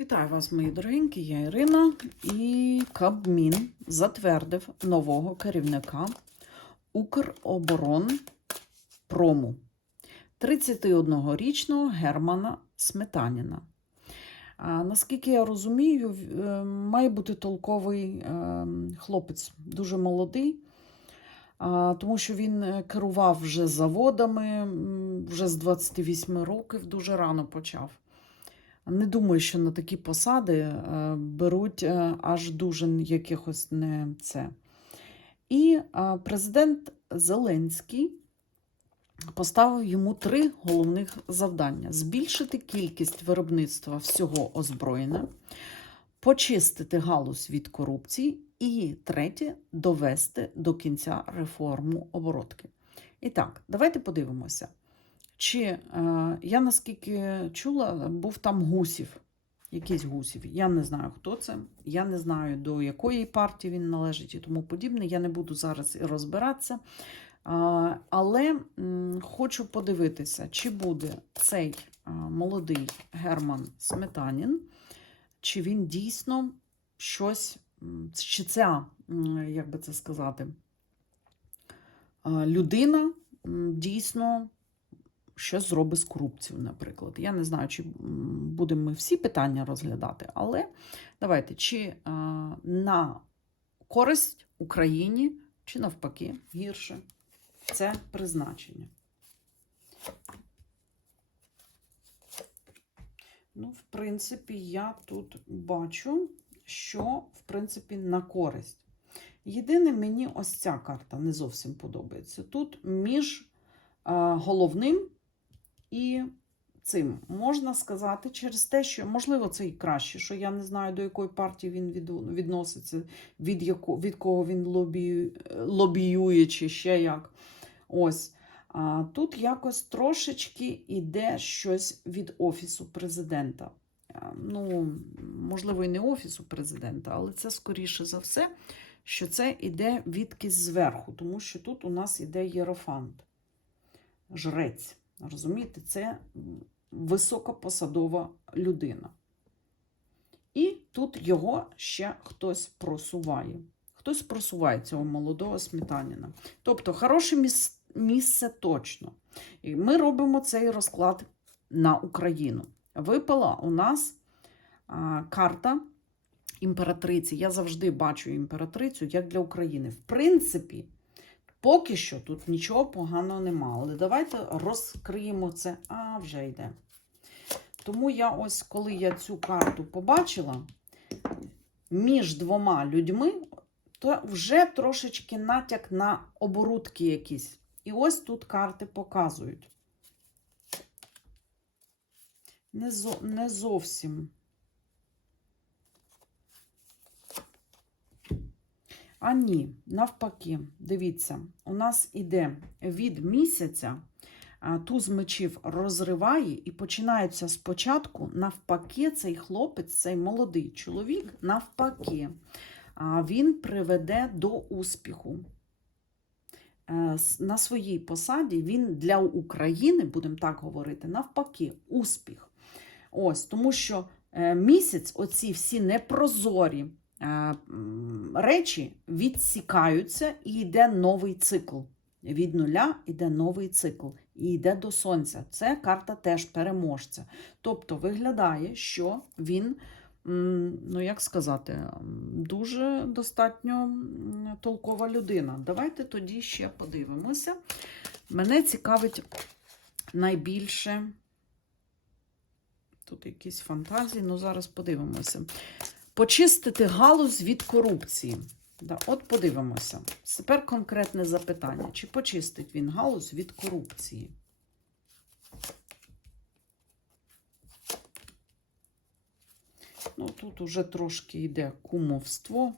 Вітаю вас, мої дорогенькі, я Ірина. І Кабмін затвердив нового керівника Укроборонпрому 31-річного Германа Сметаніна. А, наскільки я розумію, е, має бути толковий е, хлопець, дуже молодий, тому що він е, керував вже заводами вже з 28 років, дуже рано почав. Не думаю, що на такі посади е, беруть е, аж дуже якихось не це. І е, президент Зеленський поставив йому три головних завдання: збільшити кількість виробництва всього озброєння, почистити галузь від корупції, і третє довести до кінця реформу оборотки. І так, давайте подивимося. Чи е, я наскільки чула, був там гусів, якийсь гусів. Я не знаю, хто це. Я не знаю, до якої партії він належить і тому подібне. Я не буду зараз розбиратися. Але хочу подивитися, чи буде цей молодий Герман Сметанін, чи він дійсно щось, чи ця, як би це сказати, людина дійсно щось зробить з корупцією, наприклад. Я не знаю, чи будемо ми всі питання розглядати, але давайте, чи а, на користь Україні, чи навпаки, гірше це призначення. Ну, в принципі, я тут бачу, що, в принципі, на користь. Єдине, мені ось ця карта не зовсім подобається. Тут між а, головним і цим можна сказати через те, що можливо це і краще, що я не знаю, до якої партії він відноситься, від, яко, від кого він лобію, лобіює, чи ще як. Ось. А, тут якось трошечки іде щось від Офісу президента. Ну, можливо, і не Офісу президента, але це скоріше за все, що це іде відкись зверху, тому що тут у нас іде єрофант, жрець. Розумієте, це високопосадова людина. І тут його ще хтось просуває. Хтось просуває цього молодого сметаніна. Тобто, хороше міс- місце точно. І ми робимо цей розклад на Україну. Випала у нас а, карта імператриці. Я завжди бачу імператрицю як для України. В принципі, поки що тут нічого поганого нема. Але давайте розкриємо це. А, вже йде. Тому я ось, коли я цю карту побачила, між двома людьми, то вже трошечки натяк на оборудки якісь. І ось тут карти показують. Не, зо, не зовсім. А ні, навпаки, дивіться, у нас іде від місяця, туз мечів розриває і починається спочатку, навпаки, цей хлопець, цей молодий чоловік, навпаки, він приведе до успіху. Е, На своїй посаді він для України, будемо так говорити, навпаки, успіх. Ось, тому що е, місяць, оці всі непрозорі речі відсікаються і йде новий цикл. Від нуля йде новий цикл і йде до сонця. Це карта теж переможця. Тобто виглядає, що він, ну як сказати, дуже достатньо толкова людина. Давайте тоді ще подивимося. Мене цікавить найбільше. Тут якісь фантазії, ну зараз подивимося. Почистити галузь від корупції. От подивимося. Тепер конкретне запитання: чи почистить він галузь від корупції? Ну, тут уже трошки йде кумовство.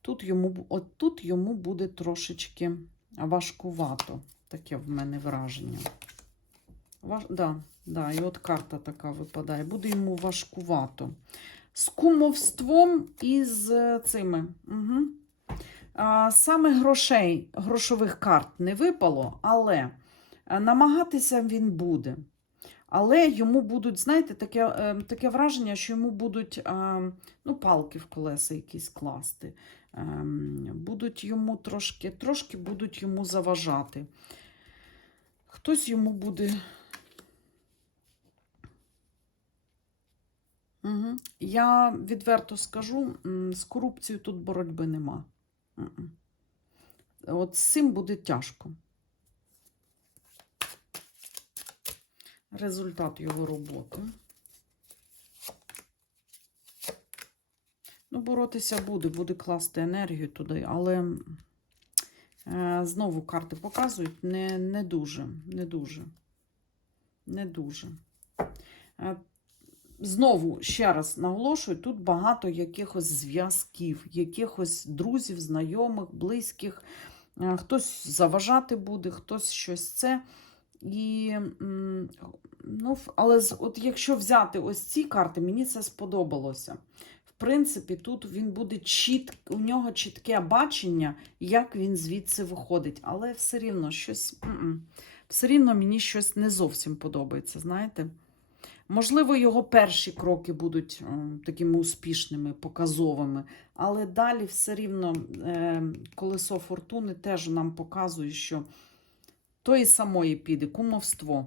Тут йому, от тут йому буде трошечки важкувато. Таке в мене враження. Важ... Да, да, і от карта така випадає. Буде йому важкувато. З кумовством і з е, цими. Угу. А, саме грошей, грошових карт не випало, але е, намагатися він буде. Але йому будуть, знаєте, таке, е, таке враження, що йому будуть ну, палки в колеса якісь класти. Будуть йому трошки, трошки будуть йому заважати. Хтось йому буде. Угу. Я відверто скажу, з корупцією тут боротьби нема. От з цим буде тяжко. Результат його роботи. Ну, боротися буде, буде класти енергію туди, але е, знову карти показують не, не дуже, не дуже, не дуже. Е, знову ще раз наголошую, тут багато якихось зв'язків, якихось друзів, знайомих, близьких. Е, Хтось заважати буде, хтось щось це. І, ну, але от якщо взяти ось ці карти, мені це сподобалося. В принципі, тут він буде чіт, у нього чітке бачення, як він звідси виходить. Але все рівно щось, все рівно мені щось не зовсім подобається, знаєте. Можливо, його перші кроки будуть такими успішними, показовими, але далі все рівно е, колесо фортуни теж нам показує, що тої самої піде кумовство.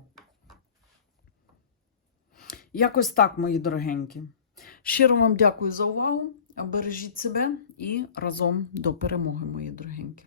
Якось так, мої дорогенькі. Щиро вам дякую за увагу. Бережіть себе і разом до перемоги, мої дорогенькі.